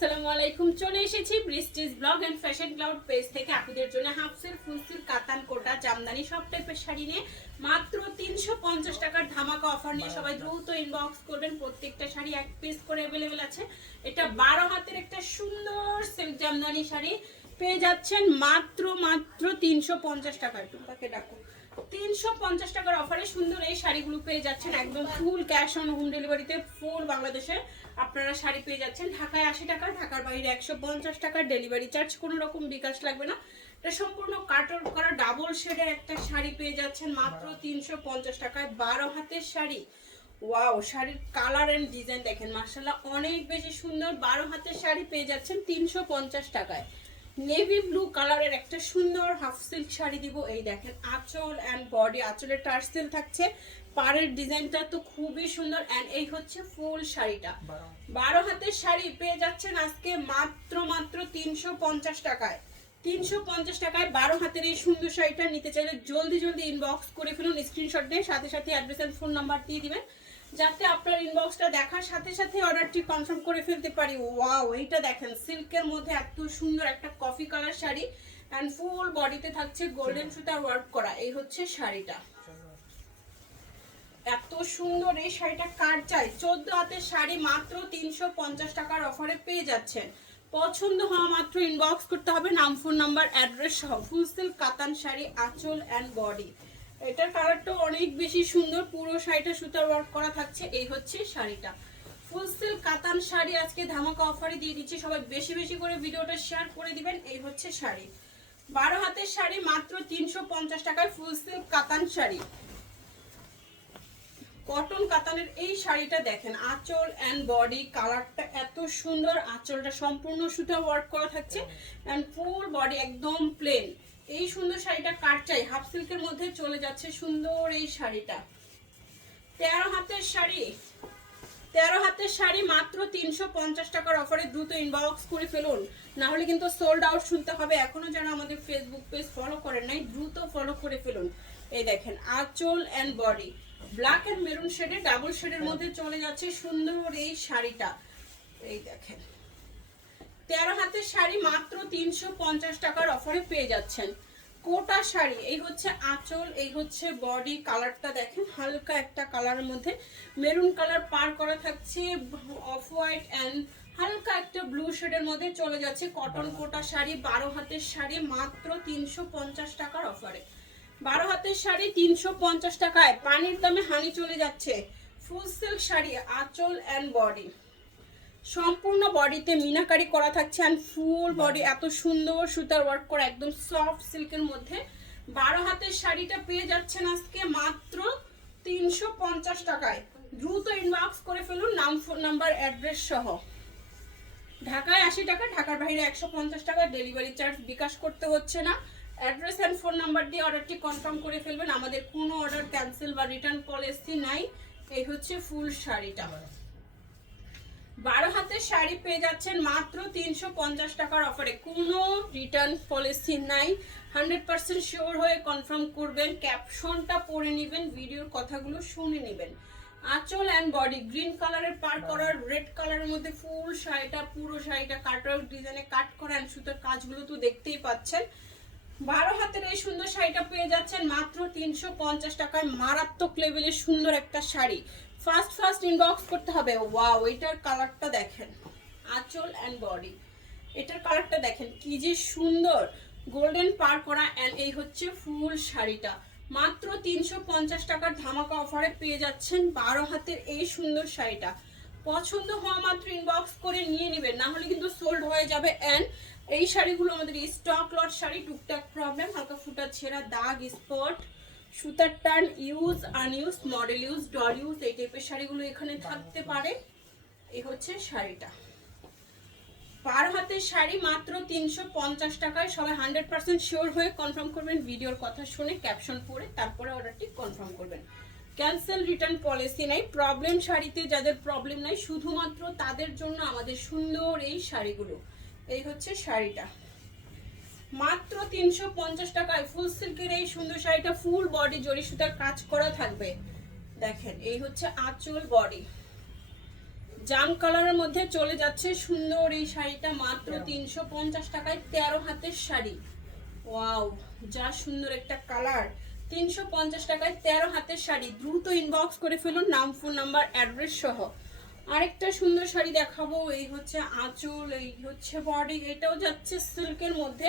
আসসালামু আলাইকুম, চলে এসেছি ব্রিস্টিজ blog and fashion cloud page থেকে আপনাদের জন্য হাফ সিল ফুল সিল কাতান, কোটা, জামদানি সব টাইপের শাড়ি নিয়ে মাত্র তিনশো পঞ্চাশ টাকার ধামাকা অফার নিয়ে সবাই দ্রুত ইনবক্স করবেন। প্রত্যেকটা শাড়ি এক পিস করে অ্যাভেলেবেল আছে। এটা বারো হাতের একটা সুন্দর সিল্ক জামদানি শাড়ি। পেয়ে যাচ্ছেন মাত্র মাত্র তিনশো পঞ্চাশ টাকায়। টুকাকে ডাকো। তিনশো পঞ্চাশ টাকার অফারে সুন্দর এই শাড়িগুলো পেয়ে যাচ্ছেন। একদম ফুল ক্যাশ অন হোম ডেলিভারিতে ফুল বাংলাদেশে। আপনারা শাড়ি পেয়ে যাচ্ছেন। ঢাকায় আশি টাকা, ঢাকার বাইরে একশো পঞ্চাশ টাকার ডেলিভারি চার্জ কোনো রকম বিকাশ লাগবে না। এটা সম্পূর্ণ কাটর করা ডাবল শেডের একটা শাড়ি পেয়ে যাচ্ছেন মাত্র তিনশো পঞ্চাশ টাকায়। বারো হাতের শাড়ি। ওয়াও শাড়ির কালার এন্ড ডিজাইন দেখেন মার্শাল্লাহ অনেক বেশি সুন্দর। বারো হাতের শাড়ি পেয়ে যাচ্ছেন তিনশো পঞ্চাশ টাকায়। নেভি ব্লু কালারের একটা সুন্দর হাফ সিল্ক শাড়ি দিব। এই দেখেন, আঁচল অ্যান্ড বডি আঁচলের টার্সেল থাকছে। পাড়ের ডিজাইনটা তো খুবই সুন্দর। অ্যান্ড এই হচ্ছে ফুল শাড়িটা। বারো হাতের। শাড়ি পেয়ে যাচ্ছেন আজকে মাত্র মাত্র তিনশো পঞ্চাশ টাকায়। তিনশো পঞ্চাশ টাকায় বারো হাতের এই সুন্দর শাড়িটা নিতে চাইলে জলদি জলদি ইনবক্স করে ফেলুন। স্ক্রিনশট দিয়ে সাথে সাথে অ্যাড্রেস অ্যান্ড ফোন নাম্বার দিয়ে দিবেন। যাতে আপনার ইনবক্সটা দেখার সাথে সাথে অর্ডারটি কনফার্ম করে ফেলতে পারি। ওয়াও এইটা দেখেন সিল্কের মধ্যে এত সুন্দর একটা coffee colour sari. And full বডিতে থাকছে গোল্ডেন সুতার ওয়ার্ক করা। এই হচ্ছে শাড়িটা। এত সুন্দর এই শাড়িটা কার চাই? চোদ্দ হাতের শাড়ি মাত্র তিনশো পঞ্চাশ টাকার অফারে পেয়ে যাচ্ছেন। পছন্দ হওয়া মাত্র ইনবক্স করতে হবে, নাম ফোন নাম্বার অ্যাড্রেস সহ। ফুল সিল্ক কাতান শাড়ি, আঁচল অ্যান্ড বডি এটার কালারটা অনেক বেশি সুন্দর, পুরো শাড়িটা সুতার ওয়ার্ক করা থাকছে, এই হচ্ছে শাড়িটা। ফুল সিল্ক কাতান শাড়ি আজকে ধামাকা অফারে দিয়ে দিচ্ছি, সবাই বেশি বেশি করে ভিডিওটা শেয়ার করে দিবেন, এই হচ্ছে শাড়ি। বারো হাতের শাড়ি মাত্র তিনশো পঞ্চাশ টাকায় ফুল সিল্ক কাতান শাড়ি। কটন কাতানের এই শাড়িটা দেখেন, আঁচল অ্যান্ড বডি কালারটা এত সুন্দর, আঁচলটা সম্পূর্ণ সুতা ওয়ার্ক করা থাকছে অ্যান্ড ফুল বডি একদম প্লেন এই সুন্দর শাড়িটা কাট চাই? হাফ সিল্কের মধ্যে চলে যাচ্ছে সুন্দর এই শাড়িটা। তেরো হাতের শাড়ি, তেরো হাতের শাড়ি মাত্র তিনশো পঞ্চাশ টাকার অফারে দ্রুত ইনবক্স করে ফেলুন। না হলে কিন্তু সোল্ড আউট শুনতে হবে। এখনও যারা আমাদের ফেসবুক পেজ ফলো করেন নাই, দ্রুত ফলো করে ফেলুন। এই দেখেন, আঁচল and body black and maroon শেডে double শেডের মধ্যে চলে যাচ্ছে সুন্দর এই শাড়িটা। এই দেখেন। তেরো হাতের শাড়ি মাত্র তিনশো পঞ্চাশ টাকার অফারে পেয়ে যাচ্ছেন। কোটা শাড়ি, এই হচ্ছে আঁচল, এই হচ্ছে বডি কালারটা দেখেন, হালকা একটা কালারের মধ্যে। মেরুন কালার পার করা থাকছে অফ হোয়াইট অ্যান্ড হালকা একটা ব্লু শেডের মধ্যে চলে যাচ্ছে কটন কোটা শাড়ি, বারো হাতের শাড়ি মাত্র তিনশো পঞ্চাশ টাকার অফারে বারো হাতের শাড়ি তিনশো পঞ্চাশ টাকায়। পানির দামে হানি চলে যাচ্ছে। ফুল সিল্ক শাড়ি, আঁচল অ্যান্ড বডি সম্পূর্ণ বডিতে মিনাকারি করা থাকছে অ্যান্ড ফুল বডি এত সুন্দর সুতার ওয়ার্ক করা, একদম সফট সিল্কের মধ্যে। বারো হাতের শাড়িটা পেয়ে যাচ্ছেন আজকে মাত্র তিনশো পঞ্চাশ টাকায়। দ্রুত ইনবক্স করে ফেলুন, নাম ফোন নাম্বার অ্যাড্রেস সহ। ঢাকায় আশি টাকা, ঢাকার বাইরে একশো পঞ্চাশ টাকা ডেলিভারি চার্জ বিকাশ করতে হচ্ছে না। অ্যাড্রেস অ্যান্ড ফোন নাম্বার দিয়ে অর্ডারটি কনফার্ম করে ফেলবেন। আমাদের কোনো অর্ডার ক্যান্সেল বা রিটার্ন পলিসি নাই। এই হচ্ছে ফুল শাড়িটা। বারো হাতের শাড়ি পেয়ে যাচ্ছেন মাত্র তিনশো পঞ্চাশ টাকার অফারে কোনো রিটার্ন পলিসি নাই। হান্ড্রেড পার্সেন্ট শিওর হয়ে কনফার্ম করবেন। ক্যাপশনটা পড়ে নেবেন ভিডিওর কথাগুলো শুনে নেবেন। আঁচল অ্যান্ড বডি গ্রিন কালারের পার করার রেড কালারের মধ্যে ফুল শাড়িটা, পুরো শাড়িটা কাটওয়ার্ক ডিজাইনে কাট করা অ্যান্ড সুতোর কাজগুলো তো দেখতেই পাচ্ছেন। বারো হাতের এই সুন্দর শাড়িটা পেয়ে যাচ্ছেন মাত্র তিনশো পঞ্চাশ টাকায়। মারাত্মক লেভেলের সুন্দর একটা শাড়ি। ফার্স্ট ফার্স্ট ইনবক্স করতে হবে। ওয়াও এটার কালারটা দেখেন। আঁচল অ্যান্ড বডি এটার কালারটা দেখেন, কি যে সুন্দর। গোল্ডেন পার করা অ্যান্ড এই হচ্ছে ফুল শাড়িটা। মাত্র তিনশো পঞ্চাশ টাকার ধামাকা অফারে পেয়ে যাচ্ছেন বারো হাতের এই সুন্দর শাড়িটা। পছন্দ হওয়া মাত্র ইনবক্স করে নিয়ে নেবেন, না হলে কিন্তু সোল্ড হয়ে যাবে অ্যান্ড এই শাড়িগুলো আমাদের স্টক লট শাড়ি, টুকটাক প্রবলেম হালকা ফুটা ছেঁড়া দাগ স্পট সুতার টান use unuse model use doll use এই টাইপের শাড়িগুলো এখানে থাকতে পারে। এই হচ্ছে শাড়িটা। পার হাতের শাড়ি মাত্র তিনশো পঞ্চাশ টাকায়, সবাই হান্ড্রেড পার্সেন্ট শিওর হয়ে কনফার্ম করবেন ভিডিওর কথা শুনে ক্যাপশন পড়ে, তারপরে অর্ডারটি কনফার্ম করবেন। ক্যান্সেল রিটার্ন পলিসি নাই প্রবলেম শাড়িতে যাদের প্রবলেম নাই, শুধুমাত্র তাদের জন্য আমাদের সুন্দর এই শাড়িগুলো। এই হচ্ছে শাড়িটা। মাত্র তিনশো পঞ্চাশ টাকায় ফুল সিল্কের এই সুন্দর শাড়িটা ফুল বডি জরি সুতার কাজ করা থাকবে। দেখেন এই হচ্ছে আঁচল বডি জাম কালারের মধ্যে চলে যাচ্ছে সুন্দর এই শাড়িটা মাত্র তিনশো পঞ্চাশ টাকায় তেরো হাতের শাড়ি। ওয়াও যা সুন্দর একটা কালার। তিনশো পঞ্চাশ টাকায় তেরো হাতের শাড়ি দ্রুত ইনবক্স করে ফেলুন নাম ফোন নাম্বার অ্যাড্রেস সহ। আরেকটা সুন্দর শাড়ি দেখাবো এই হচ্ছে আঁচল এই হচ্ছে বডি এটাও যাচ্ছে সিল্কের মধ্যে।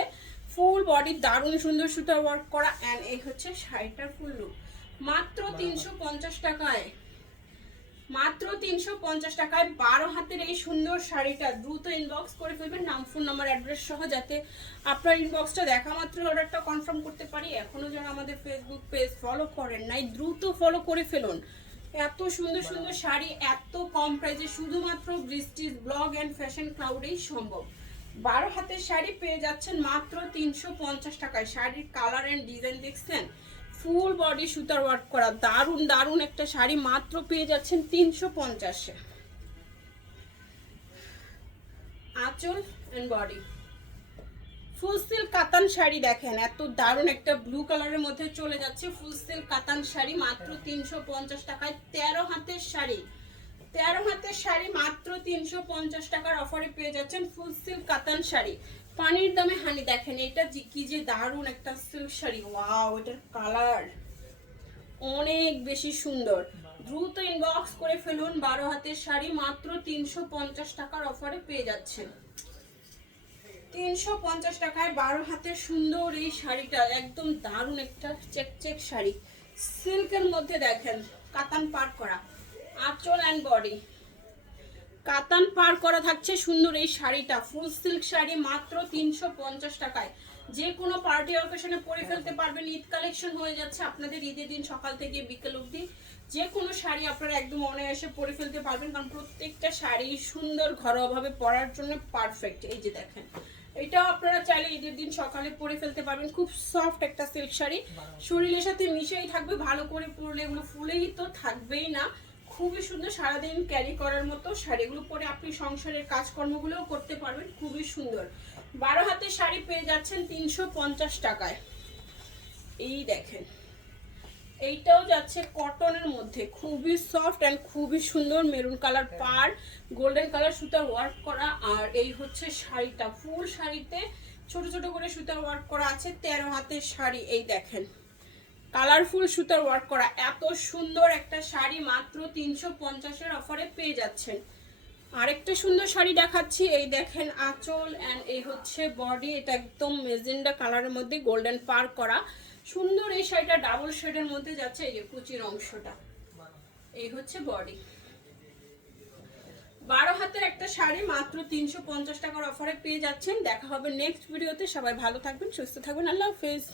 ফুল বডি দারুণ সুন্দর সুতা ওয়ার্ক করা অ্যান্ড এই হচ্ছে শাড়িটার ফুল লুক মাত্র তিনশো পঞ্চাশ টাকায় মাত্র তিনশো পঞ্চাশ টাকায় বারো হাতের এই সুন্দর শাড়িটা। দ্রুত ইনবক্স করে ফেলবেন নাম ফোন নাম্বার অ্যাড্রেস সহ যাতে আপনার ইনবক্সটা দেখা মাত্র অর্ডারটা কনফার্ম করতে পারি। এখনও যারা আমাদের ফেসবুক পেজ ফলো করেন নাই দ্রুত ফলো করে ফেলুন। এত সুন্দর সুন্দর শাড়ি এত কম প্রাইসে শুধুমাত্র বৃষ্টির ব্লগ অ্যান্ড ফ্যাশন ক্লাউডেই সম্ভব। বারো হাতের শাড়ি পেয়ে যাচ্ছেন মাত্র তিনশো পঞ্চাশ টাকায়। শাড়ির কালার অ্যান্ড ডিজাইন দেখছেন? ফুল বডি সুতার ওয়ার্ক করা দারুণ দারুণ একটা শাড়ি মাত্র পেয়ে যাচ্ছেন তিনশো পঞ্চাশে। আঁচল অ্যান্ড বডি ফুল সিল্ক কাতান শাড়ি দেখেন, এত দারুণ একটা ব্লু কালারের মধ্যে চলে যাচ্ছে ফুল সিল্ক কাতান শাড়ি, মাত্র তিনশো পঞ্চাশ টাকায় তেরো হাতের শাড়ি। তেরো হাতের শাড়ি, মাত্র তিনশো পঞ্চাশ টাকার অফারে পেয়ে যাচ্ছেন ফুল সিল্ক কাতান শাড়ি। পানির দামে, হানি দেখেন, এটা কি যে দারুণ একটা সিল্ক শাড়ি ওয়াও এটার কালার অনেক বেশি সুন্দর। দ্রুত ইনবক্স করে ফেলুন বারো হাতের শাড়ি, মাত্র তিনশো পঞ্চাশ টাকার অফারে পেয়ে যাচ্ছেন। তিনশো পঞ্চাশ টাকায় বারো হাতের সুন্দর এই শাড়িটা, একদম দারুণ একটা চেক চেক শাড়ি। সিল্কের মধ্যে দেখেন, কাতান পার করা, আঁচল অ্যান্ড বডি কাতান পার করা থাকছে সুন্দর এই শাড়িটা ফুল সিল্ক শাড়ি মাত্র তিনশো পঞ্চাশ টাকায়। যে কোনো পার্টি অকেশনে পরে ফেলতে পারবেন, ঈদ কালেকশন হয়ে যাচ্ছে আপনাদের ঈদের দিন সকাল থেকে বিকেল অবধি। যে কোনো শাড়ি আপনারা একদম অনায়াসে পরে ফেলতে পারবেন, কারণ প্রত্যেকটা শাড়ি সুন্দর ঘরোয়াভাবে পরার জন্য পারফেক্ট এই যে দেখেন এটাও আপনারা চাইলে ঈদের দিন সকালে পরে ফেলতে পারবেন। খুব সফট একটা সিল্ক শাড়ি। শরীরের সাথে মিশেই থাকবে ভালো করে পরলে এগুলো ফুলেই তো থাকবেই না। খুবই সুন্দর সারাদিন ক্যারি করার মতো শাড়িগুলো পরে আপনি সংসারের কাজকর্মগুলোও করতে পারবেন খুবই সুন্দর। বারো হাতে শাড়ি পেয়ে যাচ্ছেন তিনশো পঞ্চাশ টাকায়। এই দেখেন। এইটাও যাচ্ছে কটনের মধ্যে। খুবই সফট অ্যান্ড খুবই সুন্দর মেরুন কালার পার গোল্ডেন কালার সুতার ওয়ার্ক করা। আর এই হচ্ছে শাড়িটা ফুল শাড়িতে ছোট ছোট করে সুতার ওয়ার্ক করা আছে, তেরো হাতের শাড়ি, এই দেখেন। কালারফুল সুতার ওয়ার্ক করা, এত সুন্দর একটা শাড়ি, মাত্র তিনশো পঞ্চাশের অফারে পেয়ে যাচ্ছেন। আরেকটা সুন্দর শাড়ি দেখাচ্ছি, এই দেখেন আঁচল অ্যান্ড এই হচ্ছে বডি এটা একদম মেজেন্ডা কালারের মধ্যে গোল্ডেন পার করা। সুন্দর এই শাড়িটা ডাবল শেডের মধ্যে যাচ্ছে, এই যে কুচির অংশটা। এই হচ্ছে বডি বারো হাতের একটা শাড়ি, মাত্র তিনশো পঞ্চাশ টাকার অফারে পেয়ে যাচ্ছেন। দেখা হবে নেক্সট ভিডিওতে সবাই ভালো থাকবেন, সুস্থ থাকবেন। আল্লাহ হাফেজ।